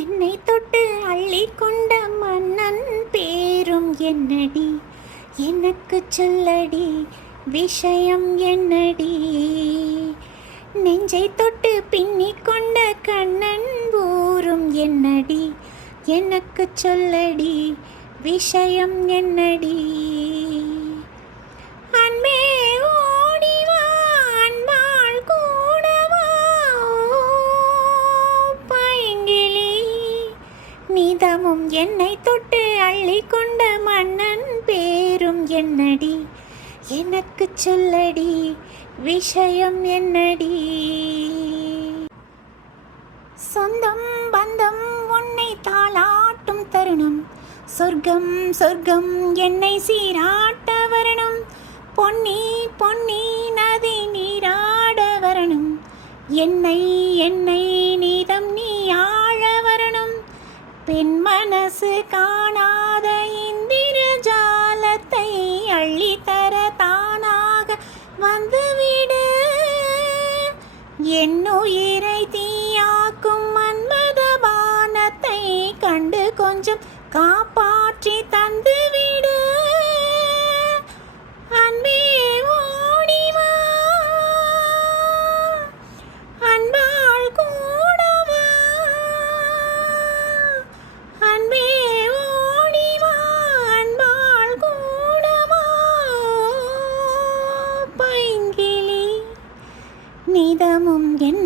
என்னை தொட்டு அள்ளி கொண்ட மன்னன் பேரும் என்னடி? எனக்கு சொல்லடி விஷயம் என்னடி? நெஞ்சை தொட்டு பின்னிக் கொண்ட கண்ணன் ஊரும் என்னடி? எனக்கு சொல்லடி விஷயம் என்னடி? என்னடி? எனக்கு சொல்லடி விஷயம் என்னடி? சொந்தம் பந்தம் உன்னை தாளாட்டும் தருணம். சொர்க்கம் சொர்க்கம் என்னை சீராட்ட வரணும். பொன்னி பொன்னி நதி நீராட வரணும். என்னை என்னை நீதம் நீ ஆழ வரணும். பெண் மனசு காணா என்னுயிரை தீயாக்கும் மன்மத பானத்தை கண்டு கொஞ்சம் காப்பாற்றி தந்து விடு அன்பே ஓடிவா. அன்பாள் கூட அன்பே ஓடிவா. அன்பாள் கூட வா பைங்கிளி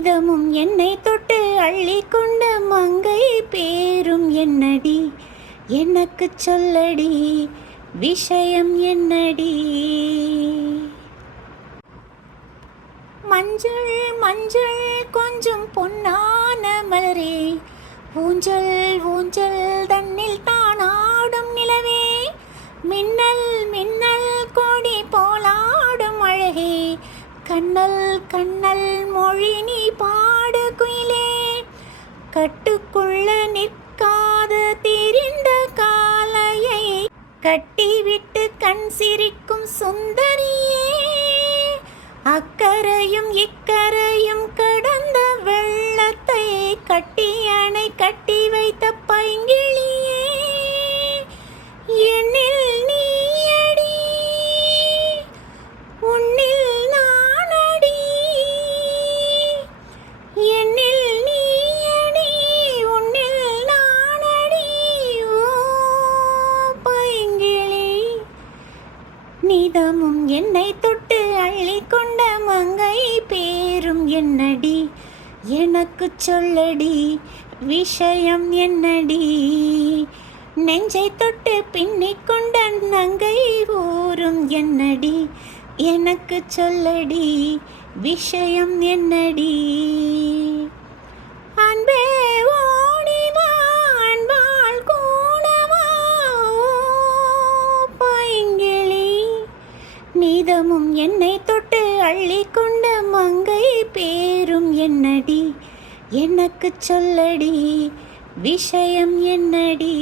நீதமும் என்னை தொட்டு அள்ளி கொண்ட மங்கை பேரும் என்னடி? எனக்கு சொல்லடி விஷயம் என்னடி? மஞ்சள் மஞ்சள் கொஞ்சம் பொன்னான மலரே. ஊஞ்சல் ஊஞ்சல் தன்னில் தானாடும் நிலவே. மின்னல் மின்னல் கண்ணல் கண்ணல் மொழி நீ பாடு குயிலே. கட்டுக்குள்ள நிற்காத தெரிந்த காலையை கட்டிவிட்டு கண் சிரிக்கும் சுந்தரியே. அக்கறையும் இக்கரையும் நிதமும் என்னை தொட்டு அள்ளி கொண்ட மங்கை பேரும் என்னடி? எனக்கு சொல்லடி விஷயம் என்னடி? நெஞ்சை தொட்டு பின்னிக் கொண்ட நங்கை ஊரும் என்னடி? எனக்கு சொல்லடி விஷயம் என்னடி? அன்பே ஓ நீதமும் என்னை தொட்டு அள்ளி கொண்ட மங்கை பேரும் என்னடி? எனக்கு சொல்லடி விஷயம் என்னடி?